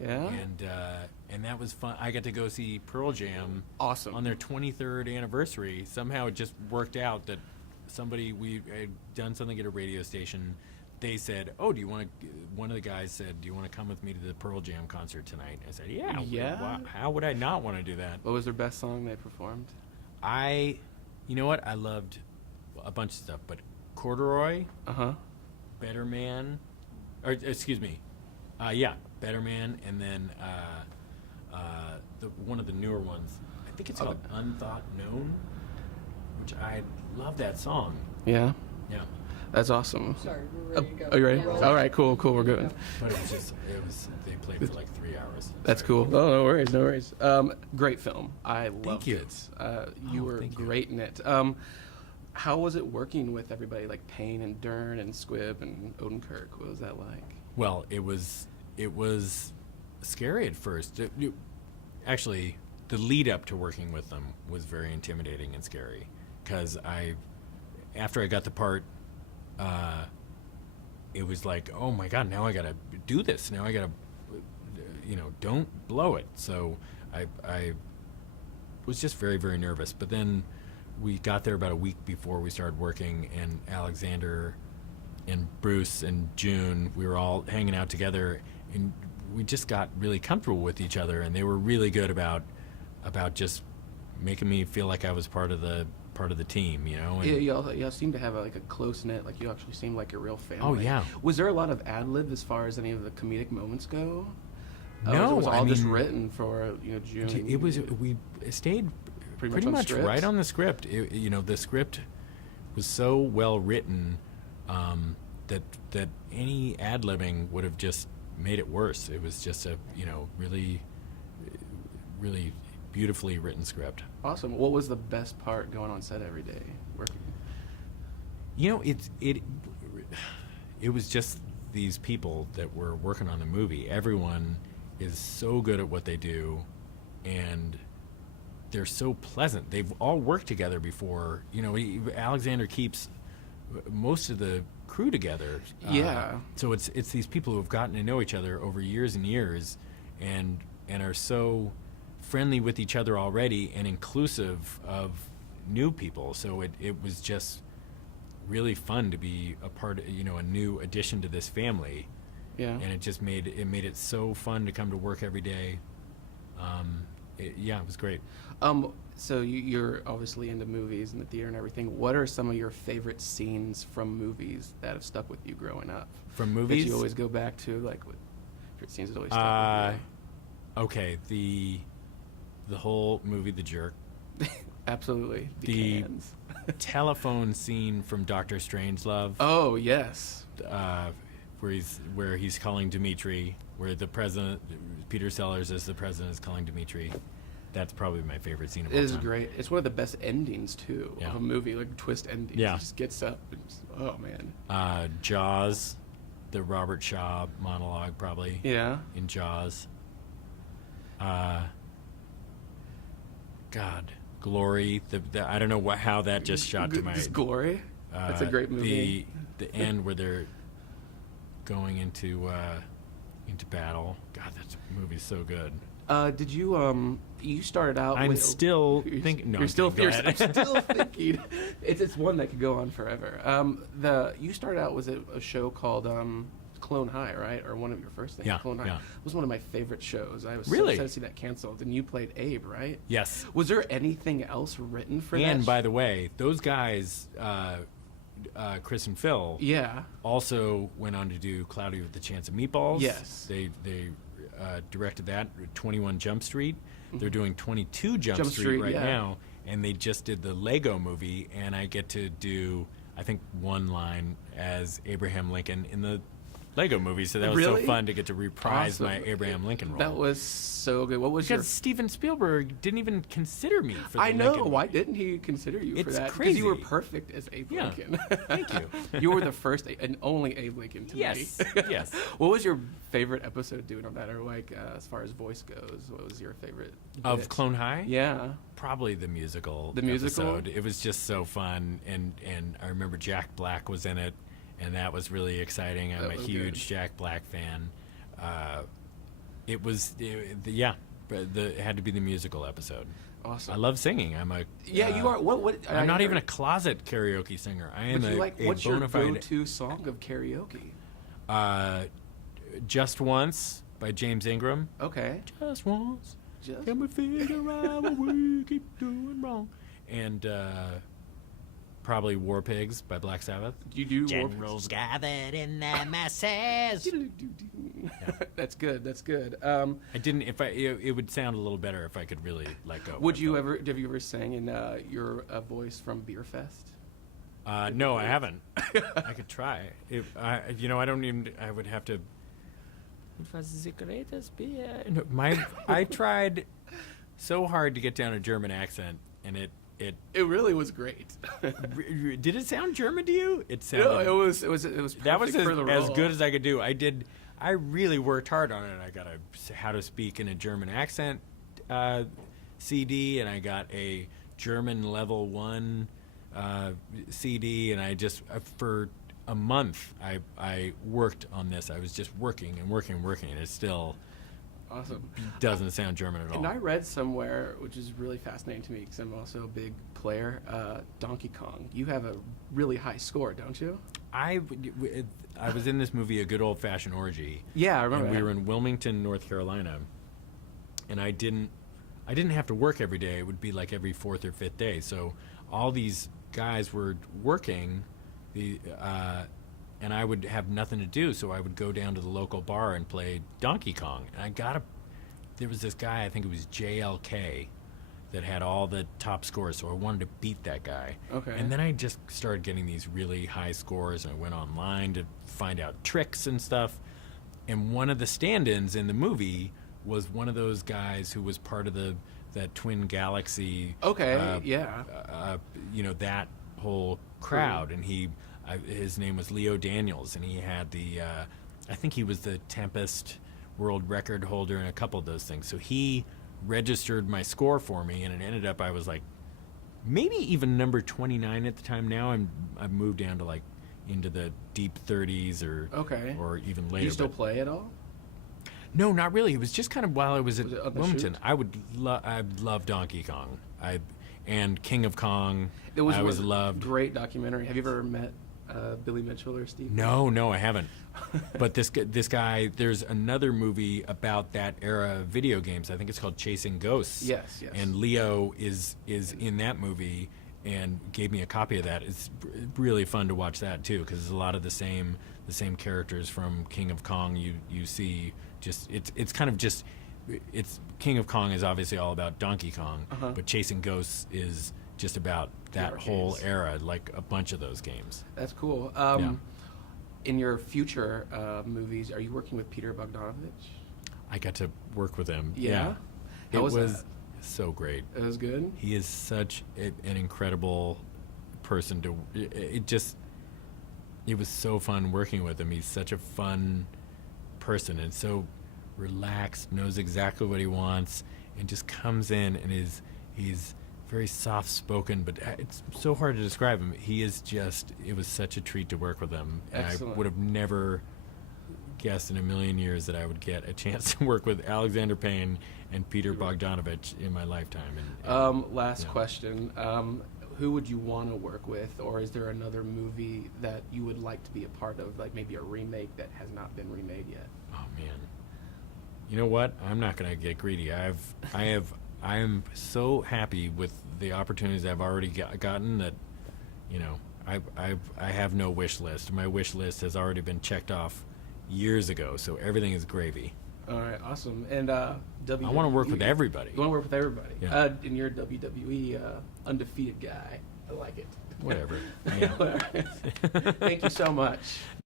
Yeah. And that was fun. I got to go see Pearl Jam. Awesome. On their 23rd anniversary. Somehow it just worked out that we had done something at a radio station. They said, "Oh, one of the guys said, do you want to come with me to the Pearl Jam concert tonight?" I said, "Yeah." Yeah. How would I not want to do that? What was their best song they performed? You know what? I loved a bunch of stuff, but Corduroy, Better Man, or excuse me, Better Man, and then one of the newer ones. I think it's called Unthought Known, which I love that song. Yeah. Yeah. That's awesome. Sorry, we're ready to go. Are you ready? Yeah, All right, cool, we're good. But they played for like 3 hours. That's cool. Oh, no worries. Great film. I loved you. it. You were great in it. How was it working with everybody like Payne and Dern and Squibb and Odenkirk? What was that like? Well, it was scary at first. Actually, the lead up to working with them was very intimidating and scary because after I got the part, it was like, oh my God, now I gotta do this. Now I gotta, don't blow it. So I was just very, very nervous. But then we got there about a week before we started working, and Alexander and Bruce and June, we were all hanging out together, and we just got really comfortable with each other, and they were really good about just making me feel like I was part of the team, And y'all seem to have a close knit. Like you actually seem like a real family. Oh yeah. Was there a lot of ad lib as far as any of the comedic moments go? No, it was all just written for June. It was we stayed pretty much right on the script. The script was so well written that any ad libbing would have just made it worse. It was just a really, really beautifully written script. Awesome. What was the best part going on set every day working? It was just these people that were working on the movie. Everyone is so good at what they do, and they're so pleasant. They've all worked together before. Alexander keeps most of the crew together. Yeah. So it's these people who have gotten to know each other over years and years, and are so friendly with each other already and inclusive of new people. So it was just really fun to be a part of, a new addition to this family. Yeah. And it just made it so fun to come to work every day. It was great. So you're obviously into movies and the theater and everything. What are some of your favorite scenes from movies that have stuck with you growing up? From movies? That you always go back to, like what favorite scenes that always stuck with you? Okay, the whole movie The Jerk. Absolutely. The cans. telephone scene from Doctor Strangelove. Oh, yes. Where he's calling Dimitri, where the president, Peter Sellers as the president, is calling Dimitri. That's probably my favorite scene of all time. It is great. It's one of the best endings, too, of a movie, like twist endings. Yeah. It just gets up and oh, man. Jaws, the Robert Shaw monologue, probably. Yeah. In Jaws. God, Glory. I don't know how that just shot to my. Glory. That's a great movie. The end where they're going into battle. God, that movie's so good. Did you you started out? I'm still thinking. No, I'm still thinking. It's one that could go on forever. You started out was a show called Clone High, right? Or one of your first things? Yeah, Clone High. yeah. It was one of my favorite shows. I was Really? so sad to see that canceled. And you played Abe, right? Yes. Was there anything else written for that? And by the way, those guys, Chris and Phil, also went on to do Cloudy with the Chance of Meatballs. Yes. They directed that, 21 Jump Street. They're doing 22 Jump Street right now, and they just did the Lego movie, and I get to do, I think, one line as Abraham Lincoln in the Lego movie, so that was so fun to get to reprise my Abraham Lincoln role. That was so good. What was because Steven Spielberg didn't even consider me for the I know. Lincoln Why movie. didn't he consider you for that? It's Because you were crazy. perfect as Abe Lincoln. Thank you. You were the first and only Abe Lincoln to me. Yes. What was your favorite episode doing on that? Or as far as voice goes, what was your favorite Of bit? Clone High? Yeah. Probably the musical. The musical? episode. It was just so fun, and I remember Jack Black was in it, and that was really exciting. I'm a huge Jack Black fan. It was, yeah, but it had to be the musical episode. Awesome. I love singing. I'm a You are. What? I'm not even a closet karaoke singer. I am a What's your bona fide. go-to song of karaoke? Just Once by James Ingram. Okay. Just once. Just. Can we figure out what we keep doing wrong? And probably War Pigs by Black Sabbath. You do. Generals gathered in their masses. That's good. That's good. I didn't. It would sound a little better if I could really let go. Have you ever sang in your voice from Beerfest? No, I haven't. I could try. I don't even. I would have to. It was the greatest beer. No, I tried so hard to get down a German accent, and it really was great. Did it sound German to you? It sounded. No, it was perfect That was for the role. as good as I could do. I really worked hard on it. I got a How to Speak in a German Accent CD, and I got a German Level 1 CD, and I just for a month I worked on this. I was just working, and it still awesome doesn't sound German at all. And I read somewhere, which is really fascinating to me because I'm also a big player, Donkey Kong. You have a really high score, don't you? I was in this movie, A Good Old Fashioned Orgy. Yeah, I remember. And we were in Wilmington, North Carolina, and I didn't have to work every day. It would be like every fourth or fifth day. So all these guys were working, and I would have nothing to do. So I would go down to the local bar and play Donkey Kong. And there was this guy, I think it was JLK, that had all the top scores. So I wanted to beat that guy. Okay. And then I just started getting these really high scores, and I went online to find out tricks and stuff. And one of the stand-ins in the movie was one of those guys who was part of that Twin Galaxy. Okay. Yeah. That whole crowd, and his name was Leo Daniels, and he had I think he was the Tempest world record holder and a couple of those things. So he registered my score for me, and it ended up I was like maybe even number 29 at the time. Now I've moved down to like into the deep 30s or even later. Do you still play at all? No, not really. It was just kind of while I was at Wilmington. Shoot? I love Donkey Kong. And King of Kong. It was I always loved. Great documentary. Have you ever met Billy Mitchell or Steve? No, I haven't. But this guy, there's another movie about that era of video games. I think it's called Chasing Ghosts. Yes. And Leo is in that movie and gave me a copy of that. It's really fun to watch that too, because there's a lot of the same characters from King of Kong you see. Just it's kind of just it's King of Kong is obviously all about Donkey Kong, but Chasing Ghosts is just about that whole era, like a bunch of those games. That's cool. In your future movies, are you working with Peter Bogdanovich? I got to work with him. Yeah. It was so great. It was good. He is such an incredible person to. It was so fun working with him. He's such a fun person and so relaxed, knows exactly what he wants, and just comes in and he's very soft spoken, but it's so hard to describe him. It was such a treat to work with him. Excellent. And I would have never guessed in a million years that I would get a chance to work with Alexander Payne and Peter Bogdanovich in my lifetime. Last question. Who would you want to work with, or is there another movie that you would like to be a part of, like maybe a remake that has not been remade yet? Oh man, you know what? I'm not going to get greedy. I am so happy with the opportunities I've already gotten that, I have no wish list. My wish list has already been checked off years ago, so everything is gravy. All right, awesome. And I want to work with everybody. You want to work with everybody? Yeah. And you're a WWE undefeated guy. I like it. Whatever. Thank you so much.